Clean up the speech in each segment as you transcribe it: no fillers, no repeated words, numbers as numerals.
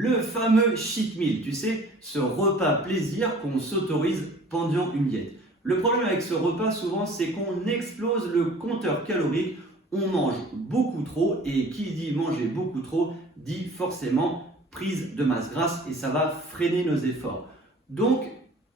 Le fameux cheat meal, tu sais, ce repas plaisir qu'on s'autorise pendant une diète. Le problème avec ce repas, souvent, c'est qu'on explose le compteur calorique, on mange beaucoup trop, et qui dit manger beaucoup trop, dit forcément prise de masse grasse, et ça va freiner nos efforts. Donc,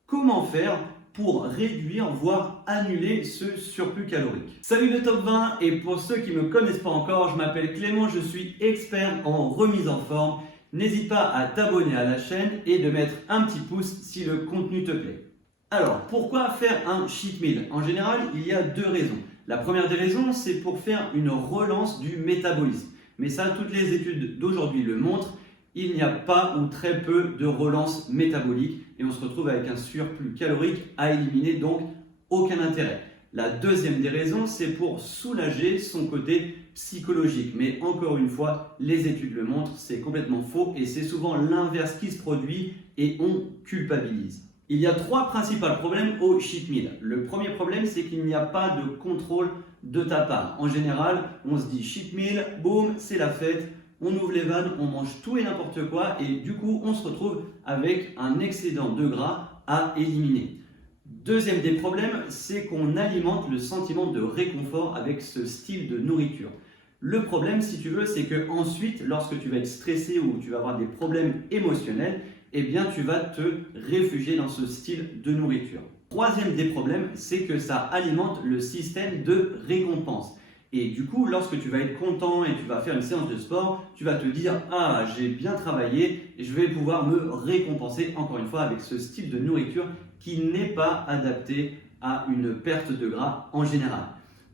comment faire pour réduire, voire annuler ce surplus calorique? Salut le top 20, et pour ceux qui ne me connaissent pas encore, je m'appelle Clément, je suis expert en remise en forme. N'hésite pas à t'abonner à la chaîne et de mettre un petit pouce si le contenu te plaît. Alors, pourquoi faire un cheat meal? En général, il y a deux raisons. La première des raisons, c'est pour faire une relance du métabolisme. Mais ça, toutes les études d'aujourd'hui le montrent, il n'y a pas ou très peu de relance métabolique et on se retrouve avec un surplus calorique à éliminer, donc aucun intérêt. La deuxième des raisons, c'est pour soulager son côté psychologique. Mais encore une fois, les études le montrent, c'est complètement faux et c'est souvent l'inverse qui se produit et on culpabilise. Il y a trois principaux problèmes au cheat meal. Le premier problème, c'est qu'il n'y a pas de contrôle de ta part. En général, on se dit cheat meal, boum, c'est la fête, on ouvre les vannes, on mange tout et n'importe quoi et du coup, on se retrouve avec un excédent de gras à éliminer. Deuxième des problèmes, c'est qu'on alimente le sentiment de réconfort avec ce style de nourriture. Le problème, si tu veux, c'est que ensuite, lorsque tu vas être stressé ou tu vas avoir des problèmes émotionnels, eh bien, tu vas te réfugier dans ce style de nourriture. Troisième des problèmes, c'est que ça alimente le système de récompense. Et du coup, lorsque tu vas être content et tu vas faire une séance de sport, tu vas te dire « Ah, j'ai bien travaillé et je vais pouvoir me récompenser encore une fois avec ce style de nourriture qui n'est pas adapté à une perte de gras en général. »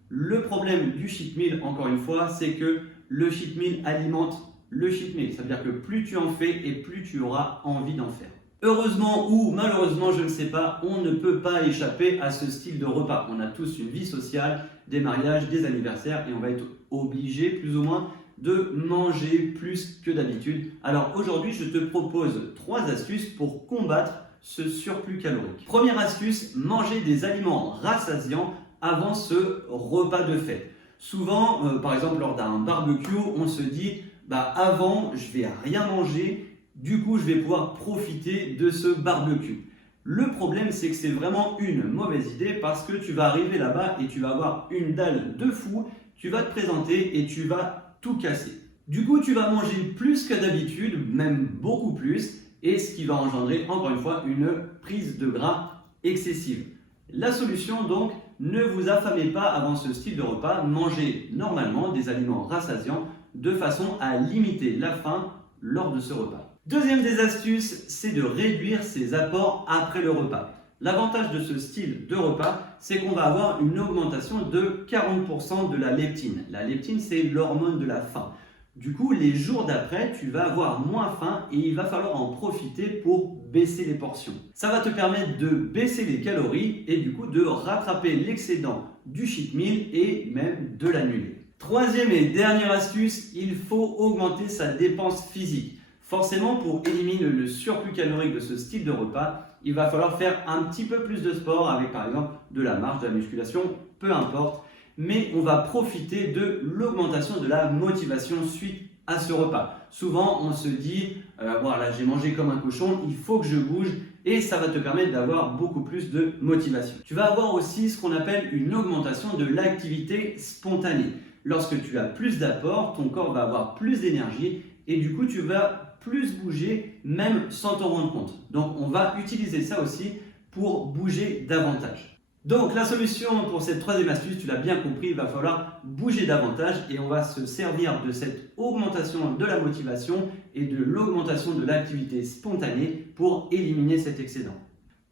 Le problème du cheat meal, encore une fois, c'est que le cheat meal alimente le cheat meal. Ça veut dire que plus tu en fais et plus tu auras envie d'en faire. Heureusement ou malheureusement, je ne sais pas, on ne peut pas échapper à ce style de repas. On a tous une vie sociale, des mariages, des anniversaires et on va être obligé plus ou moins de manger plus que d'habitude. Alors aujourd'hui, je te propose 3 astuces pour combattre ce surplus calorique. Première astuce, manger des aliments rassasiants avant ce repas de fête. Souvent, par exemple lors d'un barbecue, on se dit avant je vais rien manger, du coup je vais pouvoir profiter de ce barbecue. Le problème, c'est que c'est vraiment une mauvaise idée parce que tu vas arriver là-bas et tu vas avoir une dalle de fou, tu vas te présenter et tu vas tout casser. Du coup, tu vas manger plus que d'habitude, même beaucoup plus, et ce qui va engendrer encore une fois une prise de gras excessive. La solution donc, ne vous affamez pas avant ce style de repas, mangez normalement des aliments rassasiants de façon à limiter la faim lors de ce repas. Deuxième des astuces, c'est de réduire ses apports après le repas. L'avantage de ce style de repas, c'est qu'on va avoir une augmentation de 40% de la leptine. La leptine, c'est l'hormone de la faim. Du coup, les jours d'après, tu vas avoir moins faim et il va falloir en profiter pour baisser les portions. Ça va te permettre de baisser les calories et du coup de rattraper l'excédent du cheat meal et même de l'annuler. Troisième et dernière astuce, il faut augmenter sa dépense physique. Forcément, pour éliminer le surplus calorique de ce style de repas, il va falloir faire un petit peu plus de sport avec par exemple de la marche, de la musculation, peu importe. Mais on va profiter de l'augmentation de la motivation suite à ce repas. Souvent, on se dit, voilà, j'ai mangé comme un cochon, il faut que je bouge et ça va te permettre d'avoir beaucoup plus de motivation. Tu vas avoir aussi ce qu'on appelle une augmentation de l'activité spontanée. Lorsque tu as plus d'apport, ton corps va avoir plus d'énergie et du coup, tu vas plus bouger même sans t'en rendre compte. Donc, on va utiliser ça aussi pour bouger davantage. Donc la solution pour cette troisième astuce, tu l'as bien compris, il va falloir bouger davantage et on va se servir de cette augmentation de la motivation et de l'augmentation de l'activité spontanée pour éliminer cet excédent.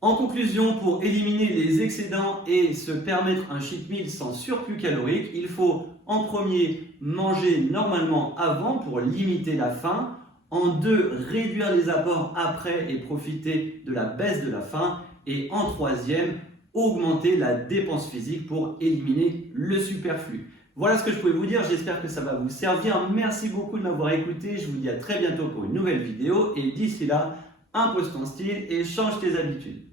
En conclusion, pour éliminer les excédents et se permettre un cheat meal sans surplus calorique, il faut en premier manger normalement avant pour limiter la faim, en deux réduire les apports après et profiter de la baisse de la faim et en troisième augmenter la dépense physique pour éliminer le superflu. Voilà ce que je pouvais vous dire, j'espère que ça va vous servir. Merci beaucoup de m'avoir écouté, je vous dis à très bientôt pour une nouvelle vidéo et d'ici là, impose ton style et change tes habitudes.